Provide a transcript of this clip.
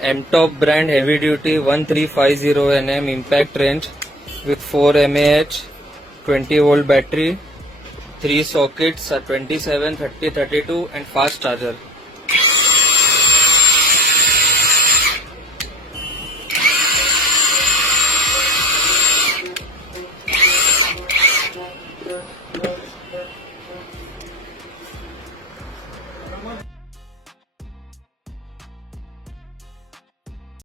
EMTOP brand heavy duty 1350 Nm impact range with 4 mAh 20 volt battery, 3 sockets 27, 30, 32 and fast charger.